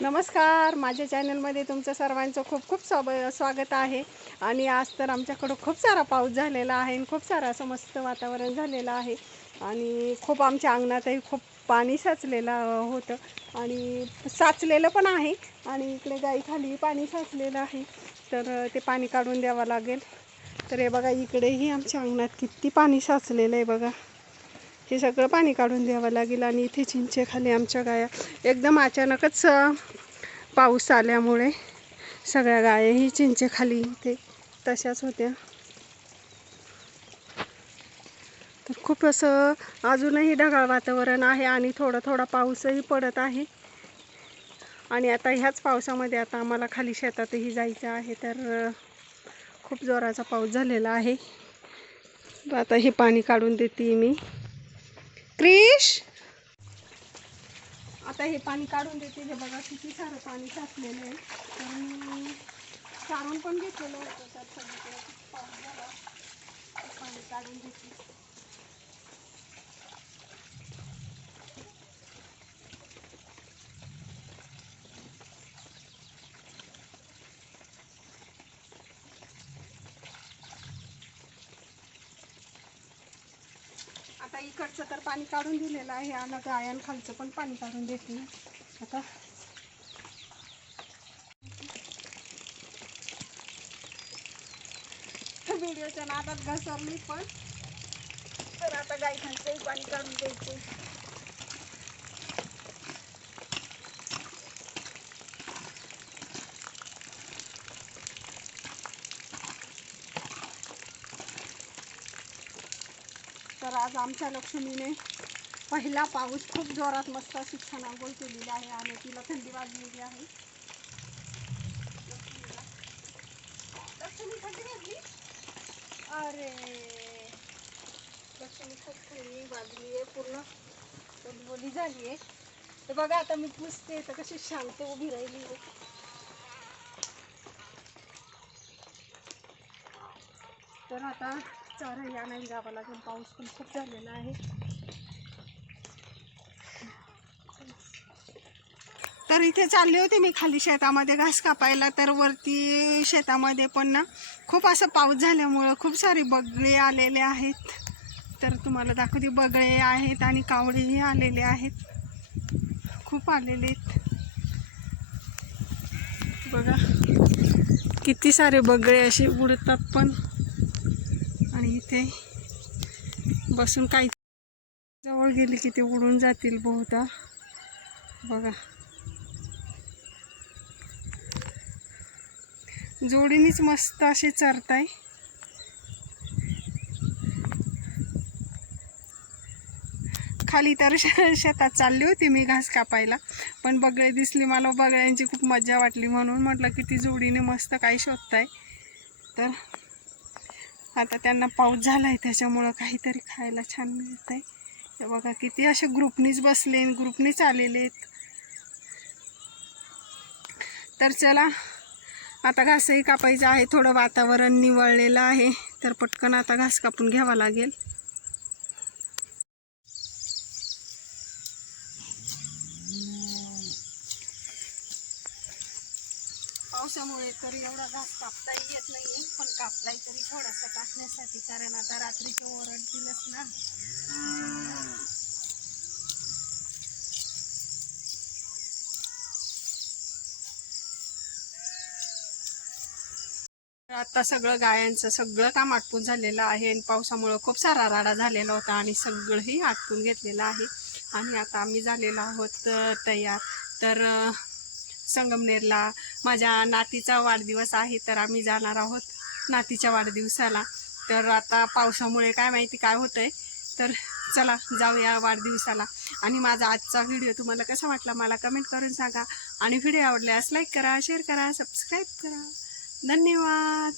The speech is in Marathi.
नमस्कार. माझ्या चॅनलमध्ये तुमचं सर्वांचं खूप खूप स्वाब स्वागत आहे. आणि आज तर आमच्याकडं खूप सारा पाऊस झालेला आहे आणि खूप सारं असं मस्त वातावरण झालेलं आहे. आणि खूप आमच्या अंगणातही खूप पाणी साचलेलं होतं. आणि साचलेलं पण आहे. आणि इकडे गाईखाली पाणी साचलेलं आहे. तर ते पाणी काढून द्यावं लागेल. तर हे बघा इकडेही आमच्या अंगणात किती पाणी साचलेलं आहे बघा. हे सगळं पाणी काढून द्यावं लागेल आणि इथे चिंचेखाली आमच्या गाया. एकदम अचानकच पाऊस आल्यामुळे सगळ्या गायाही चिंचेखाली इथे तशाच होत्या. तर खूप असं अजूनही ढगाळ वातावरण आहे आणि थोडा थोडा पाऊसही पडत आहे. आणि आता ह्याच पावसामध्ये आता आम्हाला खाली शेतातही जायचं आहे तर खूप जोराचा पाऊस झालेला आहे. तर आता हे पाणी काढून देते मी. क्रिश? आता हे पाणी काढून देते. हे बघा किती सारं पाणी साचलेलं आहे. तर मी पण घेतलेलं होतं. त्यात सगळीकडे पाणी काढून घेतले आता इकडचं तर पाणी काढून दिलेलं आहे आणि गायन खालचं पण पाणी काढून देते. आता व्हिडिओच्या नादात घसरली पण. तर आता गायखांचंही पाणी काढून द्यायचे तर आज आमच्या लक्ष्मीने पहिला पाऊस खूप जोरात मस्त अशी छान आंघोळ केलेली आहे आणि तिला थंडी वाजलेली आहे. लक्ष्मी थंडी वाजली? अरे लक्ष्मी खूप थंडी वाजली आहे पूर्ण. ओली झाली आहे. तर बघा आता मी पुसते तर कशी शांत उभी राहिली आहे. तर आता चारा या नाही जावं लागेल पाऊस पण खूप झालेला आहे. तर इथे चालले होते मी खाली शेतामध्ये घास कापायला तर वरती शेतामध्ये पण ना खूप असं पाऊस झाल्यामुळं खूप सारे बगळे आलेले आहेत. तर तुम्हाला दाखवते बगळे आहेत आणि कावळेही आलेले आहेत. खूप आलेले आहेत. बघा किती सारे बगळे असे उडतात पण. आणि इथे. बसून काही जवळ गेली की ते उडून जातील बहुधा. बघा. जोडीनीच मस्त असे चरताय. खाली तर शेतात चालली होती मी घास कापायला. पण बगळे दिसली मला बगळ्यांची खूप मजा वाटली म्हणून म्हटलं की ती जोडीने मस्त काही शोधताय. तर आता त्यांना पाऊस झाला आहे त्याच्यामुळं काहीतरी खायला छान मिळत आहे हे बघा किती असे ग्रुपनीच बसले ग्रुपनीच आलेले आहेत. तर चला आता घासही कापायचं आहे थोडं वातावरण निवळलेलं आहे तर पटकन आता घास कापून घ्यावा लागेल. पावसामुळे तरी एवढा घास कापताही येत नाहीये पण कापलाय तरी थोडासा टाकण्यासाठी कारण आता रात्रीचं ओरडतीलच ना. आता सगळं गायांचं सगळं काम आटपून झालेलं आहे आणि पावसामुळं खूप सारा राडा झालेला होता आणि सगळंही आटपून घेतलेलं आहे. आणि आता आम्ही झालेलो आहोत तयार. तर संगमनेरला. माझ्या नातीचा वाढदिवस आहे तर आम्ही जाणार आहोत नातीच्या वाढदिवसाला. तर आता पावसामुळे काय माहिती काय होतंय तर चला जाऊया वाढदिवसाला. आणि माझा आजचा व्हिडिओ तुम्हाला कसा वाटला मला कमेंट करून सांगा. आणि व्हिडिओ आवडल्यास लाईक करा शेअर करा सबस्क्राईब करा. धन्यवाद.